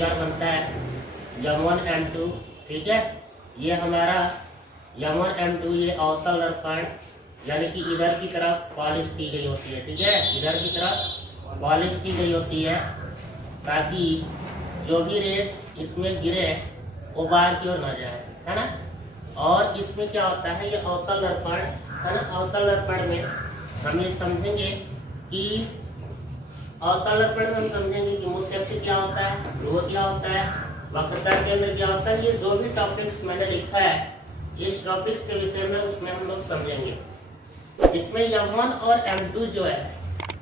Figure बनता है M1 M2, ठीक है। ये हमारा M1 M2 ये अवतल दर्पण यानी कि इधर की तरफ पॉलिश की गई होती है, ठीक है, इधर की तरफ पॉलिश की गई होती है ताकि जो भी रेस इसमें गिरे वो बाहर की ओर न जाए, है ना। और इसमें क्या होता है, ये अवतल दर्पण है ना, अवतल दर्पण में हम ये समझेंगे कि अवतल दर्पण में हम समझेंगे कि मुख्य अक्ष क्या होता है, ध्रुव क्या होता है, वक्रता केंद्र क्या होता है। ये जो भी टॉपिक्स मैंने लिखा है इस टॉपिक्स के विषय में उसमें हम लोग समझेंगे। इसमें M1 और M2 जो है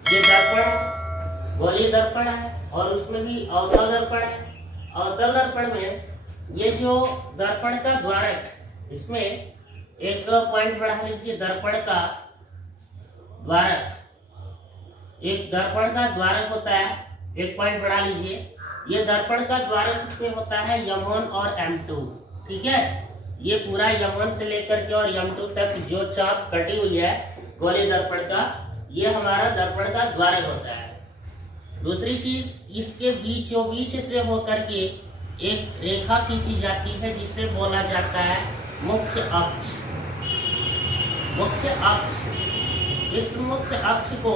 ये दर्पण है, गोलीय दर्पण है और उसमें भी अवतल दर्पण है। अवतल दर्पण में ये जो दर्पण का द्वारक, इसमें एक पॉइंट बढ़ा लीजिए, दर्पण का द्वारक, एक दर्पण का द्वारक होता है, एक पॉइंट बढ़ा लीजिए। ये दर्पण का द्वारक इसमें होता है M1 और M2, ठीक है। ये पूरा M1 से लेकर के और M2 तक जो चाप कटी हुई है गोलीय दर्पण का, ये हमारा दर्पण का द्वारक होता है। दूसरी चीज, इसके बीच से होकर के एक रेखा खींची जाती है जिसे बोला जाता है मुख्य अक्ष। मुख्य अक्ष, इस मुख्य अक्ष को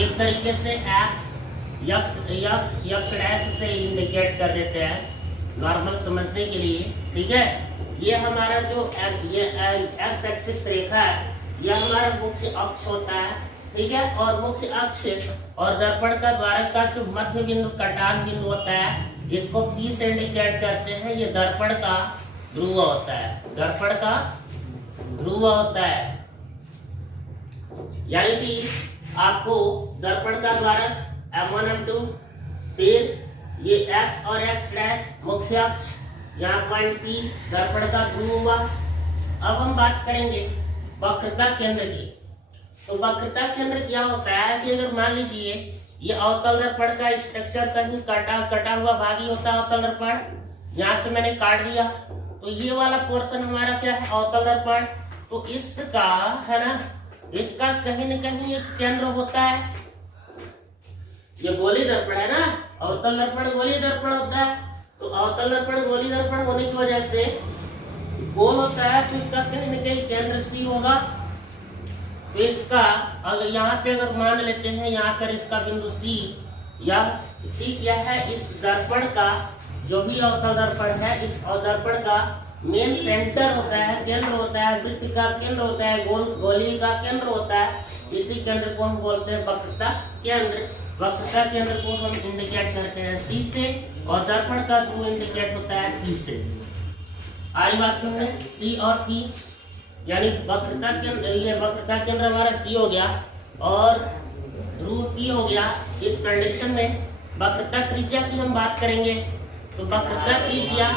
एक तरीके से यक्स डैश से इंडिकेट कर देते हैं नॉर्मल समझने के लिए, ठीक है। ये हमारा जो ये एक्स एक्सिस रेखा है ये हमारा मुख्य अक्ष होता है, ठीक है। और मुख्य अक्ष और दर्पण का द्वारक का जो मध्य बिंदु, कटान बिंदु होता है, इसको P से इंडिकेट करते हैं। ये दर्पण का ध्रुव होता है, दर्पण का ध्रुव होता है। यानी कि आपको दर्पण का द्वारक M1 M2, फिर ये X और X डैश मुख्य अक्ष, यहाँ पॉइंट P दर्पण का ध्रुव हुआ। अब हम बात करेंगे वक्रता केंद्र की। तो वक्रता केंद्र क्या होता है कि अगर मान लीजिए ये अवतल दर्पण का स्ट्रक्चर कहीं कटा हुआ भाग ही होता है अवतल दर्पण, यहाँ से मैंने काट दिया तो ये वाला पोर्शन हमारा क्या है, अवतल दर्पण। तो इसका है ना, इसका कहीं न कहीं एक केंद्र होता है। ये गोलीय दर्पण है ना, अवतल दर्पण गोलीय दर्पण होता है। तो अवतल दर्पण गोलीय दर्पण होने की वजह से गोल होता है, तो इसका कहीं न कहीं केंद्र C होगा। तो इसका अगर यहाँ पे अगर मान लेते हैं यहाँ पर इसका बिंदु C, या C क्या है, इस दर्पण का जो भी अवतल दर्पण है, इस दर्पण का मेन सेंटर होता है, केंद्र होता है, वृत्त का केंद्र होता है, गोलीय का केंद्र होता है। इसी केंद्र को हम बोलते हैं वक्रता केंद्र। वक्रता केंद्र को हम इंडिकेट करते हैं C से और दर्पण का ध्रुव इंडिकेट होता है P से। आरी बात समझे, C और P यानी वक्रता केंद्र, ये वक्रता केंद्र हमारा C हो गया और ध्रुव P हो गया। इस कंडीशन में वक्रता त्रिज्या की हम बात करेंगे। तो वक्रता त्रिज्या,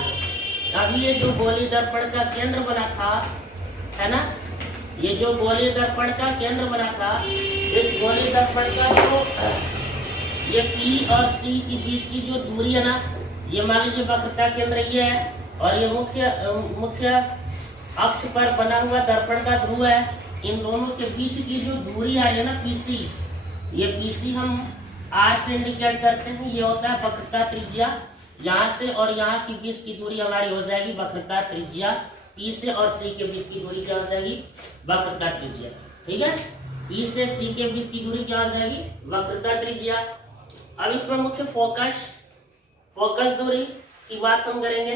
अभी ये जो गोलीय दर्पण का केंद्र बना था, है ना, ये जो गोलीय दर्पण का केंद्र बना था, इस गोलीय दर्पण का जो ये P और C के बीच की जो दूरी है ना, ये मान लीजिए वक्रता केंद्र ये है और ये मुख्य अक्ष पर बना हुआ दर्पण का ध्रुव है। इन दोनों के बीच की जो दूरी आ रही है ना PC, ये PC हम R से इंडिकेट करते हैं। ये होता है वक्रता त्रिज्या। यहाँ से और यहाँ के बीच की दूरी हमारी हो जाएगी वक्रता त्रिज्या। P से और C के बीच की दूरी क्या हो जाएगी, वक्रता त्रिज्या, ठीक है। P से C के बीच की दूरी क्या हो जाएगी, वक्रता त्रिज्या। अब इसमें मुख्य फोकस दूरी की बात हम करेंगे।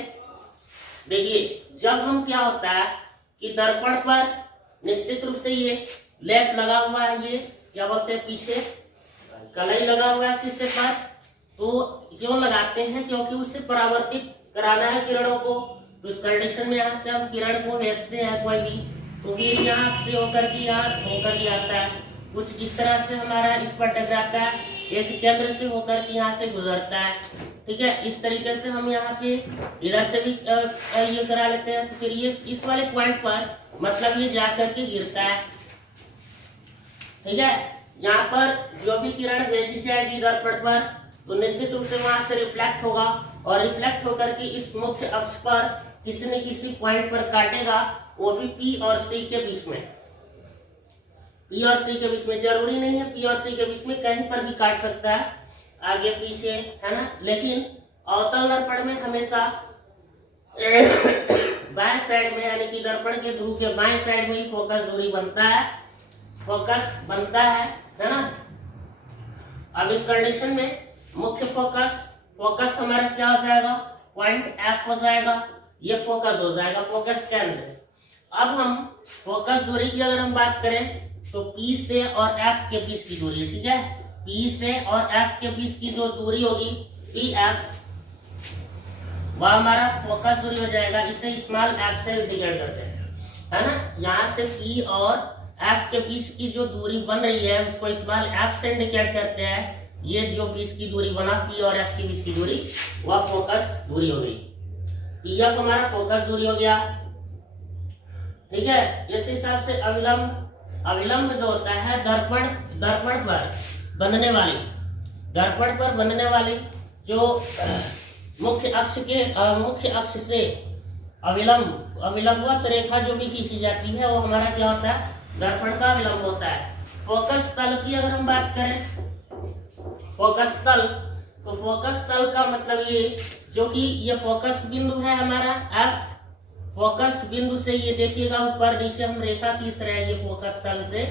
देखिए, जब हम क्या होता है कि दर्पण पर निश्चित रूप से ये लैंप लगा हुआ है, ये क्या बोलते हैं, पीछे कलई लगा हुआ है शीशे पर। तो क्यों लगाते हैं, क्योंकि उससे परावर्तित कराना है किरणों को। तो इस कंडीशन में यहाँ से हम किरण को भेजते हैं कोई भी, तो ये यहाँ से होकर के यहाँ होकर के आता है, कुछ इस तरह से हमारा इस पर टकराता है, एक केंद्र से होकर के यहाँ से गुजरता है, ठीक है। इस तरीके से हम यहाँ पे इधर से भी ये करा लेते हैं। तो फिर ये इस वाले पॉइंट पर मतलब ये जाकर के गिरता है, ठीक है। यहाँ पर जो भी किरण भेजी जाएगी दर्पण पर, तो निश्चित रूप से वहां से रिफ्लेक्ट होगा और रिफ्लेक्ट होकर के इस मुख्य अक्ष पर किसी न किसी पॉइंट पर काटेगा, वो भी P और C के बीच में। P और C के बीच में, जरूरी नहीं है P और C के बीच में, कहीं पर भी काट सकता है, आगे पीछे, है ना। लेकिन अवतल दर्पण में हमेशा बाएं साइड में यानी कि दर्पण के ध्रुव के बाएं साइड में ही फोकस दूरी बनता है, फोकस बनता है ना। अब इस कंडीशन में मुख्य फोकस हमारा क्या हो जाएगा, पॉइंट एफ हो जाएगा, ये फोकस हो जाएगा, फोकस केंद्र। अब हम फोकस दूरी की अगर हम बात करें तो P से और F के बीच की दूरी, ठीक है, P से और F के बीच की जो दूरी होगी PF, वह हमारा फोकस दूरी हो जाएगा। इसे स्मॉल f से इंडिकेट करते हैं, है ना। यहाँ से P और F के बीच की जो दूरी बन रही है उसको स्मॉल f से इंडिकेट करते हैं। ये जो बीच की दूरी बना P और F के बीच की दूरी, वह फोकस दूरी हो गई। PF हमारा फोकस दूरी हो गया, ठीक है। इस हिसाब से अविलंब जो होता है दर्पण पर बनने वाली जो मुख्य अक्ष से अविलंबवत रेखा जो भी खींची जाती है वो हमारा क्या होता है, दर्पण का अविलंब होता है। फोकस तल की अगर हम बात करें, फोकस तल, तो फोकस तल का मतलब ये जो कि ये फोकस बिंदु है हमारा F, फोकस बिंदु से ये देखिएगा ऊपर नीचे हम रेखा खींच रहे हैं, ये फोकस तल से,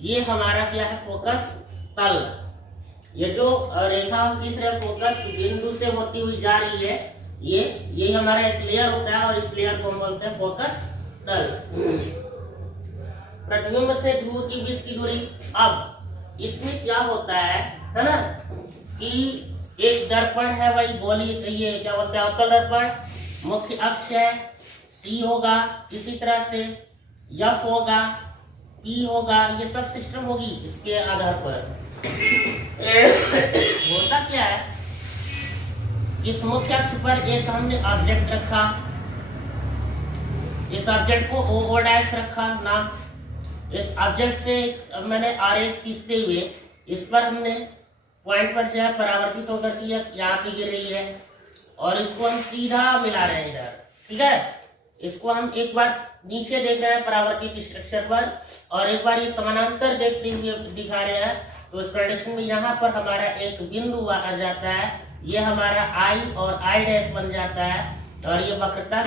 ये हमारा क्या है, फोकस तल। ये जो रेखा हम खींच रहे हैं फोकस बिंदु से होती हुई जा रही है, ये हमारा एक लेयर होता है और इस लेयर को हम बोलते हैं फोकस तल। प्रतिबिंब से ध्रुव की बीच की दूरी, अब इसमें क्या होता है ना, कि एक दर्पण है भाई, बोलिए ये क्या बोलते हैं, अवतल दर्पण, मुख्य अक्ष है, C होगा, इसी तरह से F होगा, P होगा, ये सब सिस्टम होगी इसके आधार पर। होता क्या है, इस मुख्य अक्ष पर एक हमने ऑब्जेक्ट रखा, इस ऑब्जेक्ट को O डैश रखा नाम, इस ऑब्जेक्ट से मैंने आरेख खींचते हुए इस पर हमने पॉइंट पर जो है परावर्तित होकर के यहाँ पे गिर रही है और इसको हम सीधा मिला रहे हैं इधर, ठीक है। इसको हम एक बार नीचे देख रहे हैं परावर्तित स्ट्रक्चर पर और एक बार ये समानांतर देखते हुए दिखा रहे हैं, तो इस कंडीशन में यहाँ पर हमारा एक बिंदु आ जाता है, ये हमारा I और I डैश बन जाता है और ये वक्रता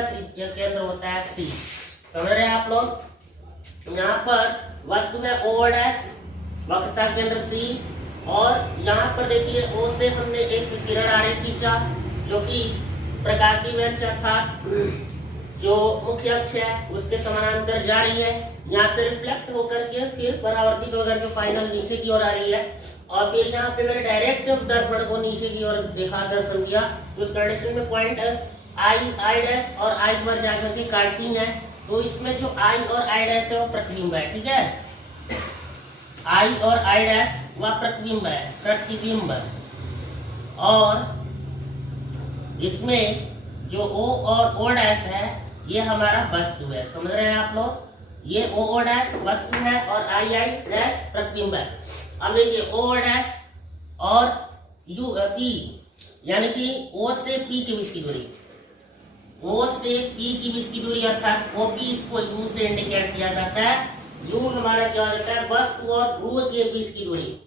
केंद्र होता है C। समझ रहे हैं आप लोग। यहाँ पर वस्तु है O डैश, वक्रता केंद्र C, और यहाँ पर देखिए O से हमने एक किरण आरेख खींचा जो कि प्रकाशीय व्यंजक अर्थात जो मुख्य अक्ष है उसके समानांतर जा रही है, यहाँ से रिफ्लेक्ट होकर के फिर परावर्तित होकर के फाइनल नीचे की ओर आ रही है, और फिर यहाँ पे मैंने डायरेक्ट दर्पण को नीचे की ओर देखा, दर्शन किया, तो उस कंडीशन में पॉइंट I डैश और I पर जाकर के काटती है, तो इसमें जो I और I डैश है वो प्रतिबिंब है, ठीक है। I और I डैश वह प्रतिबिंब, और इसमें जो O और O डैश है ये हमारा वस्तु है। समझ रहे हैं आप लोग, ये O डैश वस्तु है और I डैश प्रतिबिंब है। अब देखिए O डैश और P यानी कि O से P के बीच की दूरी, O से P की बीच की दूरी अर्थात OP, इसको U से इंडिकेट किया जाता है। U हमारा क्या होता है, वस्तु और ध्रुव के बीच की दूरी,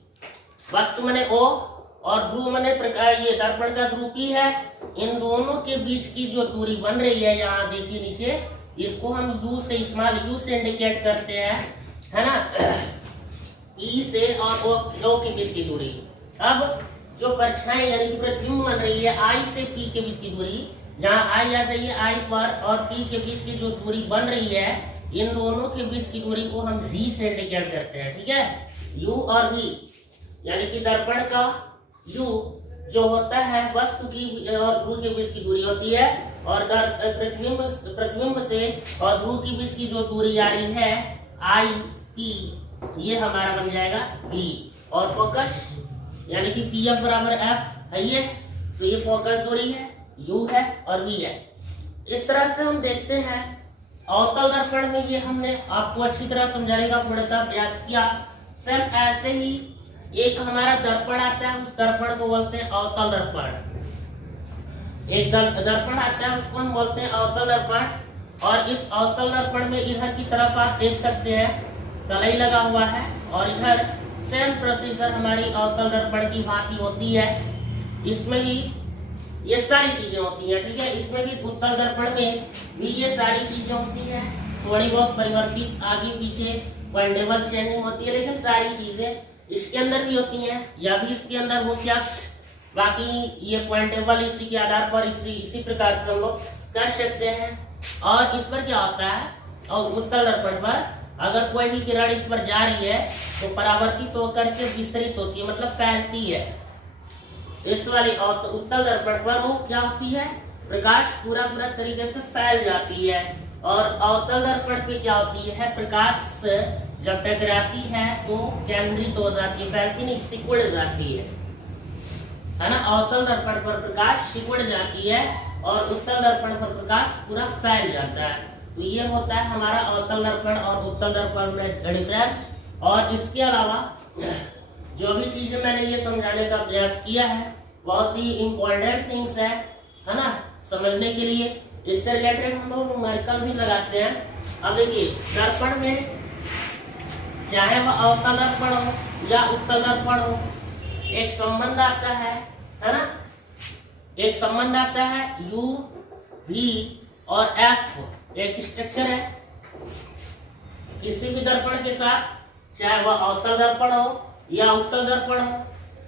वस्तु माने O और ध्रुव माने प्रकार, ये दर्पण का ध्रुव P है, इन दोनों के बीच की जो दूरी बन रही है यहाँ देखिए नीचे, इसको हम U से, स्मॉल U से इंडिकेट करते हैं, है ना, P से और O के बीच की दूरी। अब जो परछाई यानी कि प्रतिबिंब बन रही है I से P के बीच की दूरी, यहाँ I आ जाइए I पर और P के बीच की जो दूरी बन रही है, इन दोनों के बीच की दूरी को हम V से इंडिकेट करते हैं, ठीक है। U और V यानी कि दर्पण का U जो होता है वस्तु की और ध्रुव के बीच की दूरी होती है, और प्रतिबिंब से और ध्रुव के बीच की जो दूरी आ रही है I P, ये हमारा बन जाएगा V, और फोकस यानी कि PF बराबर F है ये, तो ये फोकस दूरी है, U है और V है। इस तरह से हम देखते हैं अवतल दर्पण में, ये हमने आपको अच्छी तरह समझाने का थोड़ा सा प्रयास किया। सेम ऐसे ही एक हमारा दर्पण आता है, उस दर्पण को बोलते हैं अवतल दर्पण। एक दर्पण आता है उसको हम बोलते हैं अवतल दर्पण, और इस अवतल दर्पण में इधर की तरफ आप देख सकते हैं तलई लगा हुआ है, और इधर सेम प्रोसीजर हमारी अवतल दर्पण की भांति होती है। इसमें भी ये सारी चीजें होती हैं, ठीक है। इसमें भी उत्तल दर्पण में भी ये सारी चीजें होती हैं, थोड़ी बहुत परिवर्तित आगे पीछे पॉइंटेबल चेंजिंग होती है, लेकिन सारी चीजें इसके अंदर भी होती हैं, या भी इसके अंदर मुख्य अक्ष, बाकी ये पॉइंटेबल इसी के आधार पर इसी प्रकार से हम लोग कर सकते हैं। और इस पर क्या होता है, और उत्तल दर्पण पर अगर कोई भी किरण इस पर जा रही है तो परावर्तित होकर के विस्तृत होती है, मतलब फैलती है। इस वाली उत्तल दर्पण पर वो क्या होती है, प्रकाश पूरा तरीके से फैल जाती है। और अवतल दर्पण पे क्या होती है, प्रकाश जब टकराती है तो केंद्रित हो जाती है, फैलती नहीं, सिकुड़ जाती है ना। अवतल दर्पण पर प्रकाश सिकुड़ जाती है और उत्तल दर्पण पर प्रकाश पूरा फैल जाता है। तो ये होता है हमारा अवतल दर्पण और उत्तल दर्पण में डिफरेंस। और इसके अलावा जो भी चीजें मैंने ये समझाने का प्रयास किया है बहुत ही इंपॉर्टेंट थिंग्स है ना, समझने के लिए। इससे रिलेटेड हम लोग न्यूमेरिकल भी लगाते हैं। अब देखिए, दर्पण में चाहे वह अवतल दर्पण हो या उत्तल दर्पण हो, एक संबंध आता है ना, एक संबंध आता है U, V और F, एक स्ट्रक्चर है। किसी भी दर्पण के साथ, चाहे वह अवतल दर्पण हो या उत्तल दर्पण हो,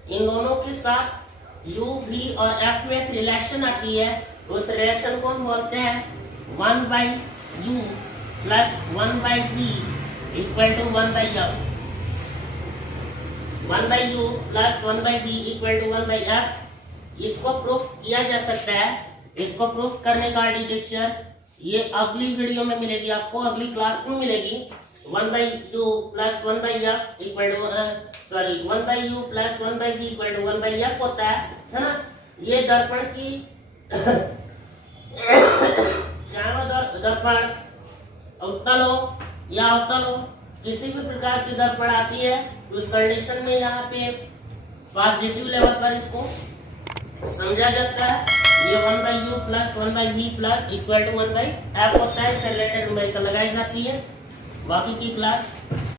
इन दोनों के साथ U, V और F में एक रिलेशन आती है। उस रिलेशन को हम बोलते हैं 1/U plus 1/V equal to 1/F। 1/U plus 1/V equal to 1/F। इसको प्रूफ किया जा सकता है। इसको प्रूफ करने का आर्किटेक्चर ये अगली वीडियो में मिलेगी आपको, अगली क्लास में मिलेगी। 1/U plus 1/F equal to 1/U plus 1/V equal to 1/F होता है ना। ये दर्पण की चाहे वो दर्पण उत्तल हो या अवतल हो, किसी भी प्रकार की दर्पण आती है तो उस कंडीशन में यहाँ पे पॉजिटिव लेवल पर इसको समझा जाता है। ये 1/U plus 1/V plus equal to 1/F होता है। इससे रिलेटेड न्यूमेरिकल लगाई जाती है। बाकी की क्लास